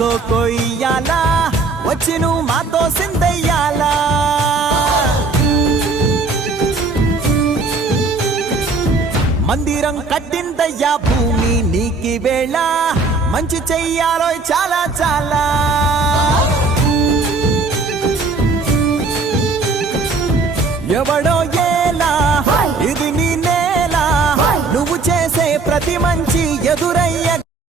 మాతో కొయ్యాలా వచ్చి నువ్వు మాతో సిందయ్యాలా మందిరం కట్టిందయ్యా భూమి నీకి వేళ మంచి చెయ్యాలో చాలా చాలా ఎవడో ఏలా ఇది నీ నేల నువ్వు చేసే ప్రతి మంచి ఎదురయ్యా